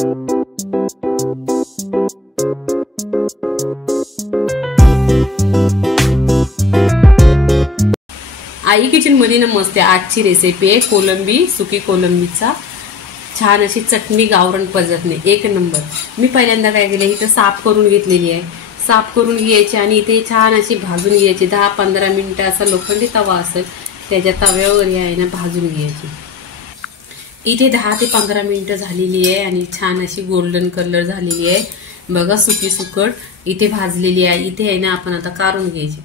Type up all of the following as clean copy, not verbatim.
आई kitchen मध्ये नमस्ते। आजची recipe आहे कोलंबी, सुकी कोलंबीचा छान अशी चटणी गावरान पद्धतीने एक नंबर। मी पहिल्यांदा काय केलं, इथे साफ करून घेतलेली आहे। साफ करून घ्यायची आणि इथे छान अशी भाजून घ्यायची। 10-15 मिनिटं असा लोखंडी तवा असेल त्याच्या तव्यावर आहे ना भाजून घ्यायची। इथे 10 ते 15 मिनिटं झालेली आहे आणि छान अशी गोल्डन कलर झालेली आहे बघा। सुकी सुकट इथे भाजलेली आहे। इथे आहे ना आपण आता काढून घ्यायची,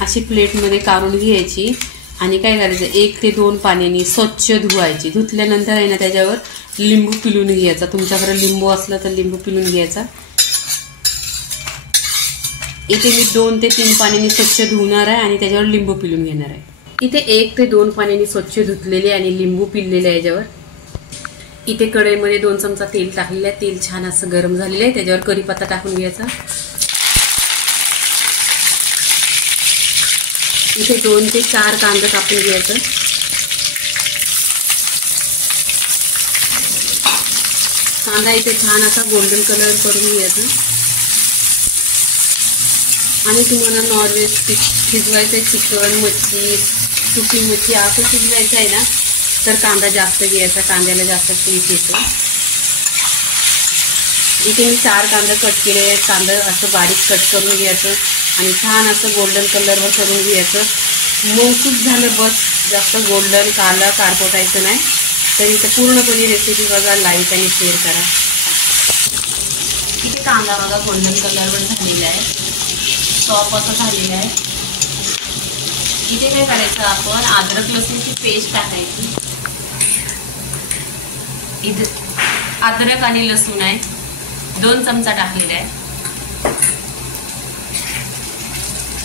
अशी प्लेट मध्ये काढून घ्यायची आणि काय करायचं 1 ते 2 पाण्याने स्वच्छ धुवायची। धुतल्यानंतर आहे ना त्याच्यावर लिंबू पिळून घ्यायचा। तुमच्याकडे लिंबू असलं तर लिंबू पिळून घ्यायचा। इथे मी 2 ते 3 पाण्याने स्वच्छ धुवणार आहे आणि त्याच्यावर लिंबू पिळून घेणार आहे। इथे 1 ते 2 पाण्याने स्वच्छ धुतलेले आणि लिंबू पिळलेले आहे याच्यावर। इथे कढईमध्ये 2 चमचा तेल टाकलेले आहे। तेल छान असं गरम झालेलं आहे, त्याच्यावर कढीपत्ता टाकून घ्यायचा। इथे 2 ते 4 कांदा कापून घ्यायचं। कांदा इथे छान असा गोल्डन कलर करून घ्यायचा। आणि तुम्हाला नॉनव्हेज शिजवायचं, चिकन, मच्छी, सुकी मच्छी असं शिजवायचं आहे ना तर कांदा जास्त घ्यायचा, कांद्याला जास्त टेस्ट येतो। इथे मी 4 कांदा कट केले आहेत। कांदा असं बारीक कट करून घ्यायचं आणि छान असं गोल्डन कलरवर करून घ्यायचं। मौसूद झालं बस, जास्त गोल्डन काला कारपोटायचं नाही। तर इथे पूर्णपणे रेसिपी बघा, लाईक आणि शेअर करा। इथे कांदा बघा गोल्डन कलरवर झालेला आहे, सॉफ्ट असं झालेलं आहे। इथे काय करायचं, आपण अद्रक लसूणची पेस्ट टाकायची। इथे अद्रक आणि लसूण आहे 2 चमचा टाकलेला आहे।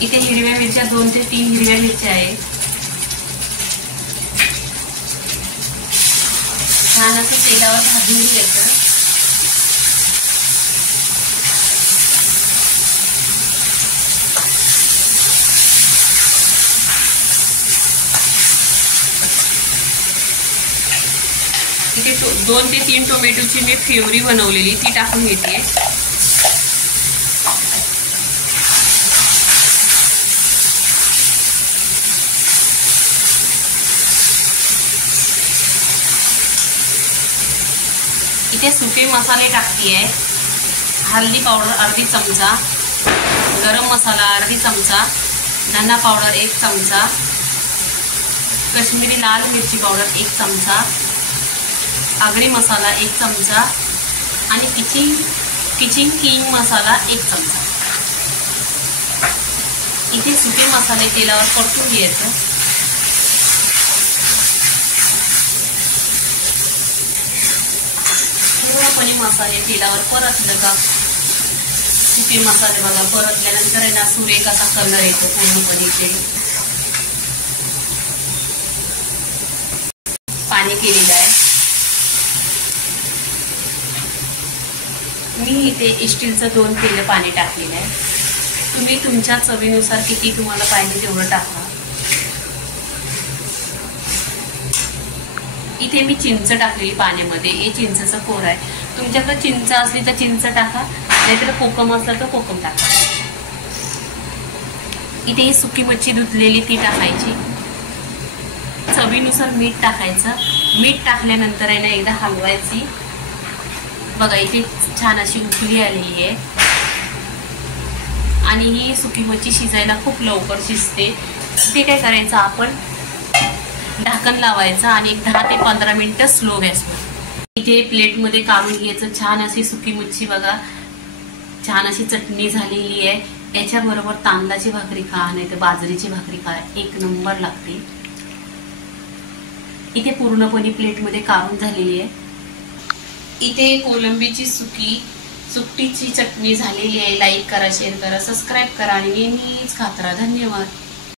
इथे हिरव्या मिरच्या 2 ते 3 हिरव्या मिरच्या आहे। छान असं तेलावर भाजून घ्यायचं। इथे 2 ते 3 टोमॅटोची मी प्युरी बनवलेली ती टाकून घेते। इथे सुके मसाले टाकते आहे। हल्दी पावडर अर्धी चमचा, गरम मसाला अर्धी चमचा, धना पावडर 1 चमचा, कश्मीरी लाल मिरची पावडर 1 चमचा, आगरी मसाला 1 चमचा आणि किचन किंग मसाला 1 चमचा। इथे सुके मसाले तेलावर परतून घ्यायचं। पूर्णपणे मसाले तेलावर परतलं का सुके मसाले बघा परतल्यानंतर आहे ना सुरेख असा कलर येतो पूर्णपणे। ते पाणी केलेलं आहे मी। इथे स्टीलचं 2 पेलं पाणी टाकलेलं आहे। तुम्ही तुमच्या चवीनुसार किती तुम्हाला पाहिजे तेवढं टाका। इथे मी चिंच टाकलेली पाण्यामध्ये, हे चिंचचं कोर आहे। तुमच्याकडे चिंच असली तर चिंच टाका, नाहीतर कोकम असला तर कोकम टाका। इथे ही सुकी मच्छी धुतलेली ती टाकायची। चवीनुसार मीठ टाकायचं। मीठ टाकल्यानंतर आहे ना एकदा हलवायची बघा। इथे छान अशी उकळी आलेली आहे आणि ही सुकी मच्छी शिजायला खूप लवकर शिजते। ते काय करायचं, आपण ढाकण लावायचं आणि 10 ते 15 मिनिटं स्लो गॅसवर। इथे प्लेटमध्ये काढून घ्यायचं। छान अशी सुकी मच्छी बघा, छान अशी चटणी झालेली आहे। याच्याबरोबर तांदळाची भाकरी खा, नाही तर बाजरीची भाकरी खा, एक नंबर लागते। इथे पूर्णपणे प्लेटमध्ये काढून झालेली आहे। इथे कोलंबीची सुकटीची चटणी झालेली आहे। लाईक करा, शेअर करा, सबस्क्राईब करा आणि नेहमीच खात राहा। धन्यवाद।